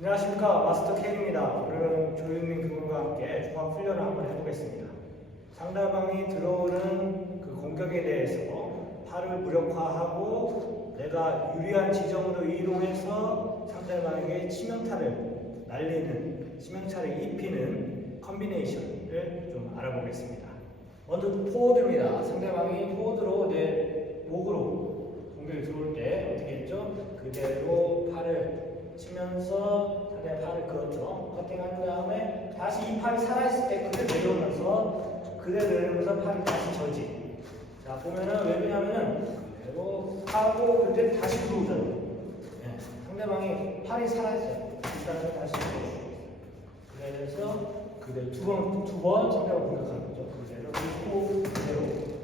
마스터 K입니다. 오늘은 조윤민 교수와 함께 종합 훈련을 한번 해보겠습니다. 상대방이 들어오는 그 공격에 대해서 팔을 무력화하고 내가 유리한 지점으로 이동해서 상대방에게 치명타를 날리는 치명타를 입히는 컨비네이션을 좀 알아보겠습니다. 먼저 포워드입니다. 상대방이 포워드로 내 목으로 공격이 들어올 때 어떻게 했죠? 그대로 팔을 치면서 상대 팔을 그었죠. 커팅한 다시 이 팔이 살아있을 때 그대로 내려오면서 그대로 내려오면서 팔이 다시 저지. 자 보면은 왜 그러냐면은 그대로 하고 그때 다시 들어오잖아요. 예, 상대방이 팔이 살아있어요. 일단은 다시 들어오고. 그래서 그대로 두 번, 두 번 상대방 공격하는 거죠. 그대로 그리고 그대로.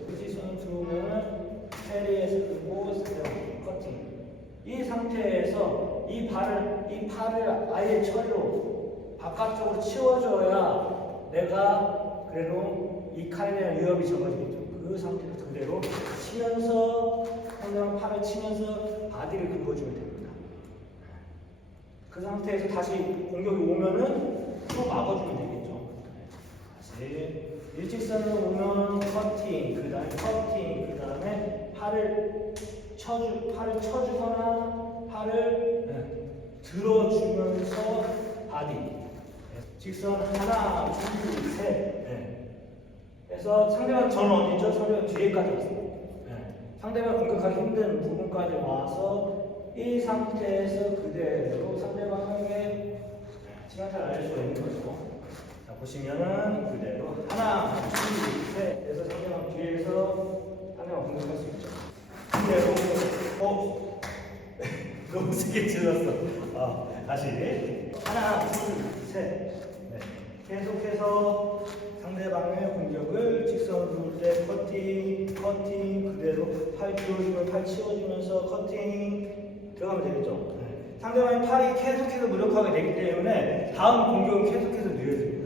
포지션 들어오면은 페리에서 들고 상대방 커팅. 이 상태에서 이 발을, 이 팔을 아예 처리로 바깥쪽으로 치워줘야 내가 그래도 이 칼에 대한 위협이 적어지겠죠. 그 상태로 그대로 치면서 상대방 팔을 치면서 바디를 긁어주면 됩니다. 그 상태에서 다시 공격이 오면은 또 막아주면 되겠죠. 다시 일직선으로 오면 커팅, 그 다음에 커팅, 그 다음에 팔을 쳐주, 팔을 쳐주거나 팔을 네, 들어주면서 바디. 네, 직선 하나, 둘, 셋. 네. 그래서 상대방 저는 어디 있죠? 상대방 뒤에까지 왔어요. 네. 상대방 공격하기 힘든 부분까지 와서 이 상태에서 그대로 상대방에게 시간차를 알릴 수가 있는 거죠. 자, 보시면은 그대로 하나, 둘, 셋 해서 상대방 뒤에서 상대방 공격할 수 있죠. 그대로 어 너무 세게 찔렀어. 아, 다시 하나, 둘, 해서 상대방의 공격을 직선으로 올때 커팅, 커팅 그대로 팔 비워주면 팔 치워주면서 커팅 들어가면 되겠죠. 네. 상대방의 팔이 계속해서 무력하게 되기 때문에 다음 공격은 계속해서 느려집니다.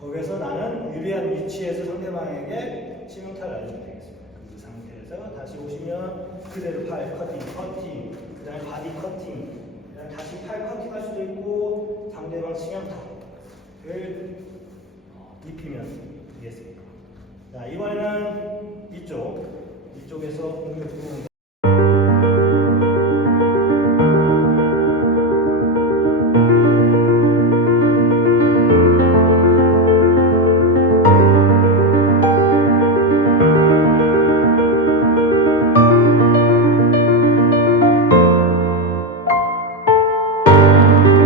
거기서 나는 유리한 위치에서 상대방에게 치명타를 알려주면 되겠습니다. 그 상태에서 다시 오시면 그대로 팔 커팅, 커팅, 그 다음에 바디 커팅, 그 다음에 다시 팔 커팅할 수도 있고 상대방 치명타 를 어, 입히면 되겠습니다. 자, 이번에는 이쪽, 이쪽에서 공격 들어오는